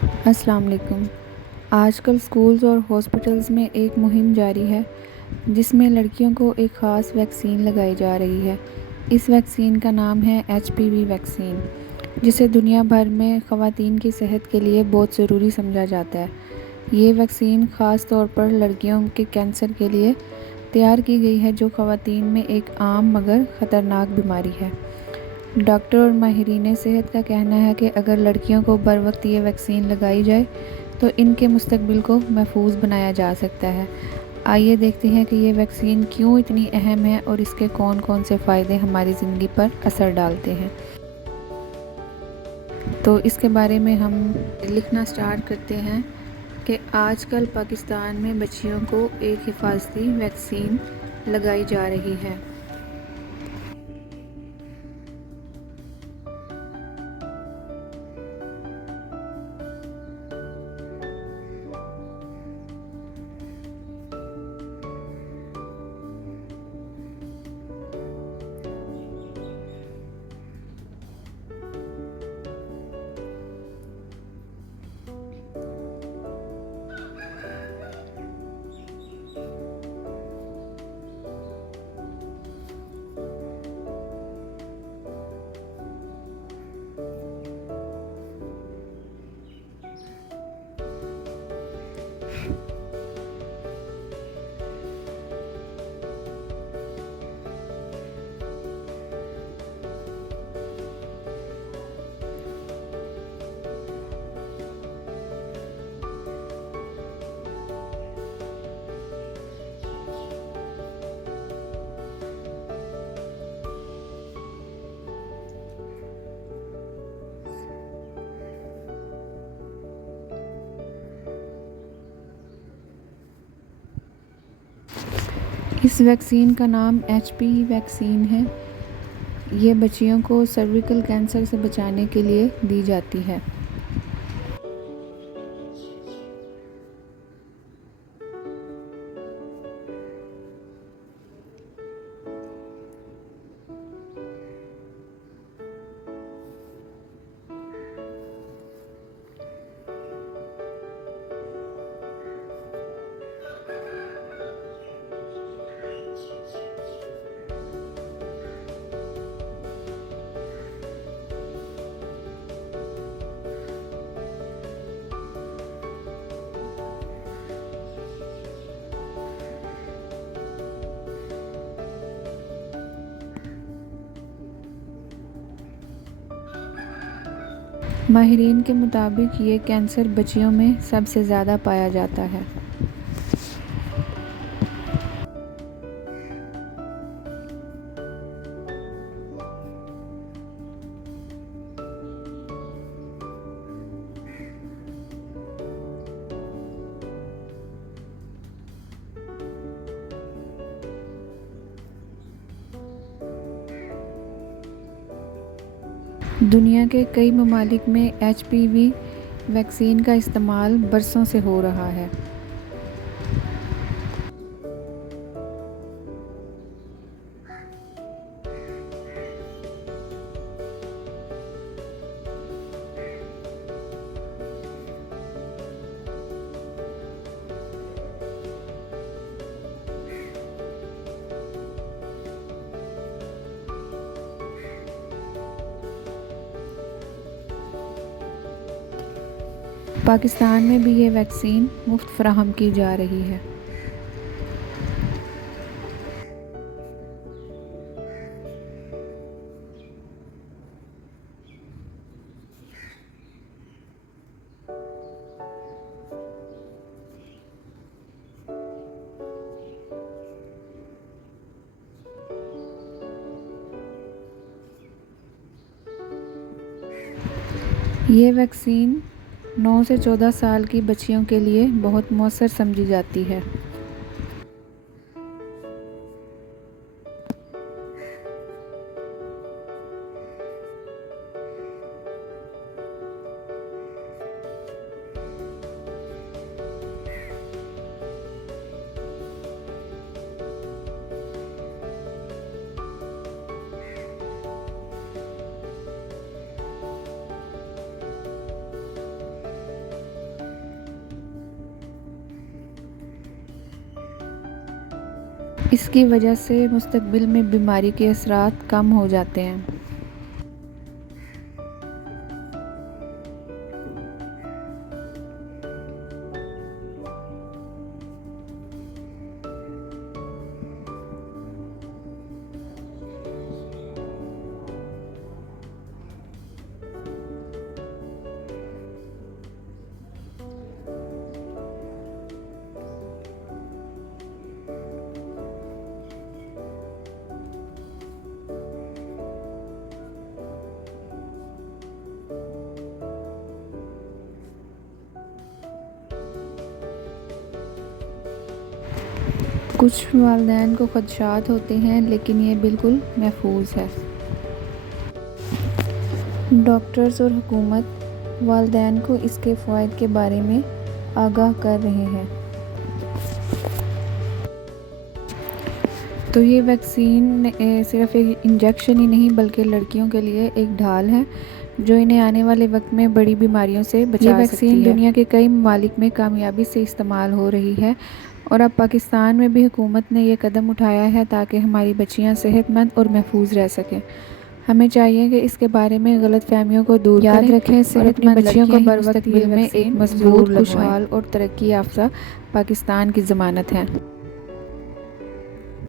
अस्सलाम वालेकुम। आजकल स्कूल्स और हॉस्पिटल्स में एक मुहिम जारी है जिसमें लड़कियों को एक ख़ास वैक्सीन लगाई जा रही है। इस वैक्सीन का नाम है HPV वैक्सीन, जिसे दुनिया भर में ख़वातीन की सेहत के लिए बहुत ज़रूरी समझा जाता है। ये वैक्सीन ख़ास तौर पर लड़कियों के कैंसर के लिए तैयार की गई है, जो ख़वातीन में एक आम मगर ख़तरनाक बीमारी है। डॉक्टर और माहिरीन सेहत का कहना है कि अगर लड़कियों को बर वक्त ये वैक्सीन लगाई जाए तो इनके मुस्तकबिल को महफूज बनाया जा सकता है। आइए देखते हैं कि ये वैक्सीन क्यों इतनी अहम है और इसके कौन कौन से फ़ायदे हमारी ज़िंदगी पर असर डालते हैं। तो इसके बारे में हम लिखना स्टार्ट करते हैं कि आजकल पाकिस्तान में बच्चियों को एक हिफाजती वैक्सीन लगाई जा रही है। इस वैक्सीन का नाम HPV वैक्सीन है। ये बच्चियों को सर्विकल कैंसर से बचाने के लिए दी जाती है। माहिरीन के मुताबिक ये कैंसर बच्चियों में सबसे ज़्यादा पाया जाता है। दुनिया के कई ममालिक में HPV वैक्सीन का इस्तेमाल बरसों से हो रहा है। पाकिस्तान में भी ये वैक्सीन मुफ्त फराहम की जा रही है। ये वैक्सीन 9 से 14 साल की बच्चियों के लिए बहुत मौसर समझी जाती है। इसकी वजह से मुस्तकबिल में बीमारी के असरात कम हो जाते हैं। कुछ वालिदैन को खदशात होते हैं, लेकिन ये बिल्कुल महफूज है। डॉक्टर्स और हुकूमत वालिदैन को इसके फ़वाइद के बारे में आगाह कर रहे हैं। तो ये वैक्सीन सिर्फ एक इंजेक्शन ही नहीं बल्कि लड़कियों के लिए एक ढाल है जो इन्हें आने वाले वक्त में बड़ी बीमारियों से बचा सकती है। ये वैक्सीन दुनिया के कई ममालिक में कामयाबी से इस्तेमाल हो रही है और अब पाकिस्तान में भी हुकूमत ने ये कदम उठाया है ताकि हमारी बच्चियां सेहतमंद और महफूज रह सकें। हमें चाहिए कि इसके बारे में गलत फहमियों को दूर याद रखें और अपनी बच्चियों को बरवक्त में एक मजबूत, खुशहाल और तरक्की याफ्ता पाकिस्तान की ज़मानत है।